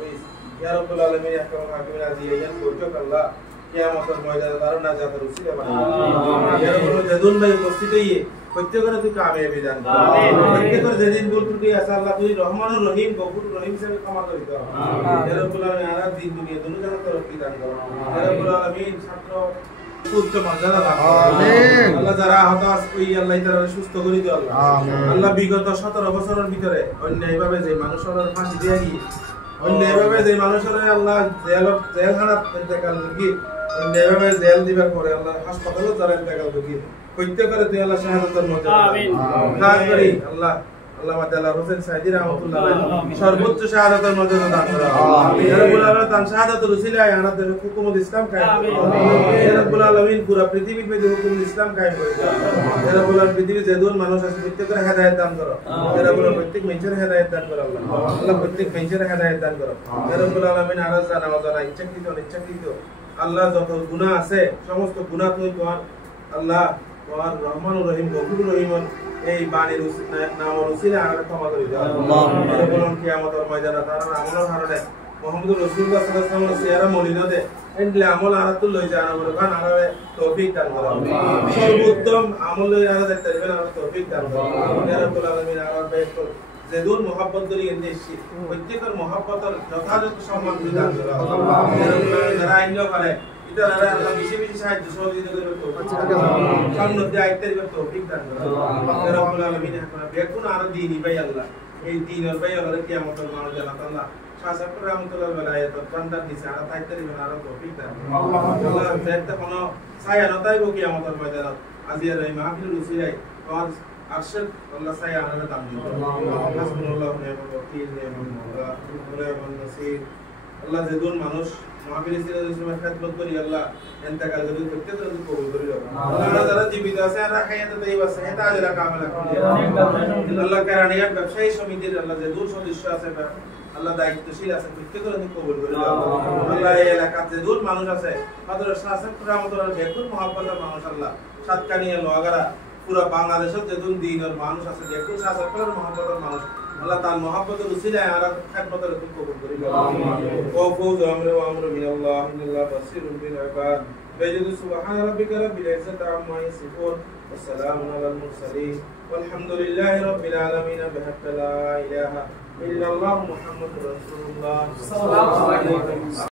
الخبيث يا رب العالمين يا أحكم الحاكمين عزيزين توجك الله কিয়ামতের ময়দানে তার নাজাতের উসিলা বানাও ইয়া রাব্বুল জাদুন ভাই উপস্থিত হইয়ে প্রত্যেকরে তুই কামিয়াবি দান কর প্রত্যেকরে যেদিন ভুল ত্রুটি আছে আল্লাহ তুই রহমানুর রহিম গফুর রহিম হিসেবে ক্ষমা করে দাও ইয়া রাব্বুল আলামিন আর দিন দুনিয়া দুনো জায়গা তরক্কি দান কর ইয়া রাব্বুল আলামিন ছাত্র উচ্চ মর্যাদা দান কর আমিন আল্লাহ যারা আহত আছে ওই আল্লাহ তাআলা সুস্থ করে দিও আল্লাহ আমিন আল্লাহ বিগত 17 বছরের ভিতরে অন্যায়ভাবে যে মানুষের ফাঁসি দিয়া গিয়ে অন্যায়ভাবে যে মানুষের আল্লাহ জেলখানাত ইন্তেকাল কি অন্যায়ভাবে জেল দিবার পরে আল্লাহ হাসপাতালে যারা ইন্তেকাল কি প্রত্যেকরে তুই আল্লাহ শাহাদাতের মর্যাদা আমিন খাস করি আল্লাহ আল্লামা জালাল হোসেন সাইদি রাহমাতুল্লাহ আলাইহি সর্বোচ্চ শাহাদাতের মর্যাদা দান করো আমিন ইয়া রাব্বুল আলামিন তার শাহাদাতের উসিলায় আমাদের হুকুমত ইসলাম কায়েম করো আমিন ইয়া রাব্বুল আলামিন পুরো পৃথিবীর মধ্যে হুকুমত ইসলাম কায়েম করে দাও ইয়া রাব্বুল আলামিন পৃথিবীর যে দূর মানুষ আছে প্রত্যেকের হেদায়েত দান করো ইয়া রাব্বুল আলামিন প্রত্যেক মানুষের হেদায়েত দান করো আল্লাহ আল্লাহ প্রত্যেক মানুষের হেদায়েত দান করো ইয়া রাব্বুল আলামিন আর জানা অজানা ইচ্ছাকৃত অনিচ্ছাকৃত আল্লাহ যত গুনাহ আছে সমস্ত গুনাহ তুমি তোমার আল্লাহ তোমার রহমানুর রহিম গফুরুর রহিম এই বাণীর নামের উসিলে আমরা ক্ষমা করে দাও আল্লাহ বলুন কিয়ামতের ময়দানে তার আমলের কারণে মুহাম্মদুর রাসূলুল্লাহ সাল্লাল্লাহু আলাইহি ওয়াসাল্লাম সিয়ারা মলিনাতে এন্ডলে আমল আরাতুল লই জানা বলে গান আরাবে তৌফিক দান করো আমিন সর্বোত্তম আমল লই আরা দেখতে দিবেন আমরা তৌফিক দান করো ইয়া রাব্বুল আলামিন আরাবে যে দূর mohabbat করি এন্দেশি প্রত্যেকের mohabbater যথাযথ সম্মান দান করো আল্লাহ ইয়া রাব্বুল আলামিন যারা আইলো করে ইতারা আল্লাহ বেশি বেশি সাহায্য সহযোগিতা করবে তৌফিক দান করো সামনে আইতে দিবে তৌফিক দান করো ইয়া রাব্বুল আলামিন আপনারা বেকুন আর দিনই ভাই আল্লাহ এই দিনের ভাই আল্লাহ কিয়ামতের মাঝে জান্নাত আল্লাহ শাসাফর রহমাতুল্লাহ আলাইহি তৎকান্দার দিছে আর তাইতে দিবেন আর তৌফিক দান আল্লাহ আল্লাহ যেটা কোন ছায়া নতাইব কিয়ামতের ময়দানে আজিয়ার এই মাহফিল উসিলাই আর আরশদ আল্লাহ ছায়া আনার দান দিও হাসবুনাল্লাহু ওয়া নি'মাল ওয়াকিল নি'মাল মাওলা ওয়া নি'মান নাসির আল্লাহ যেদুন মানুষ মাহফিল ইসলামের খেদমত করি আল্লাহ ইন্তেকাল যদি প্রত্যেকটা কবুল করি আল্লাহ যারা জীবিত আছে আর হায়াতে তাইবা আছে এটা আজরা কামেলা করি আল্লাহ কারণিয়াত ব্যবসায়ী সমিতির আল্লাহ যেদুন সদস্য আছে আল্লাহ দায়িত্বশীল আছে প্রত্যেকটা কবুল করি আল্লাহ এই এলাকাতে যেদুন মানুষ আছে হযরত শাসক রহমাতুল্লাহ বেকুল মহব্বতের মানুষ আল্লাহ সাতকানিয়া লোয়াগাড়া পুরো বাংলাদেশের যেদুন দিনের মানুষ আছে বেকুল শাসকের মহব্বতের মানুষ আল্লাহ তার মহব্বতের উসিলায় আর খেদমতের কবুল করি আমিন ওয়া ফাউজ আমরু ওয়া আমরু মিনাল্লাহ ইন্নাল্লাহ বাসীরুম বিল ইবাদ ফায়াজুদু সুবহানা রাব্বিকা রাব্বিল ইজ্জাতি আম্মা ইয়াসিফুন ওয়া সালামুন আলাল মুরসালিন ওয়ালহামদুলিল্লাহি রাব্বিল আলামিন বিহাক্কি লা ইলাহা ইল্লাল্লাহু মুহাম্মাদুর রাসূলুল্লাহ সাল্লাল্লাহু আলাইহি ওয়া সাল্লাম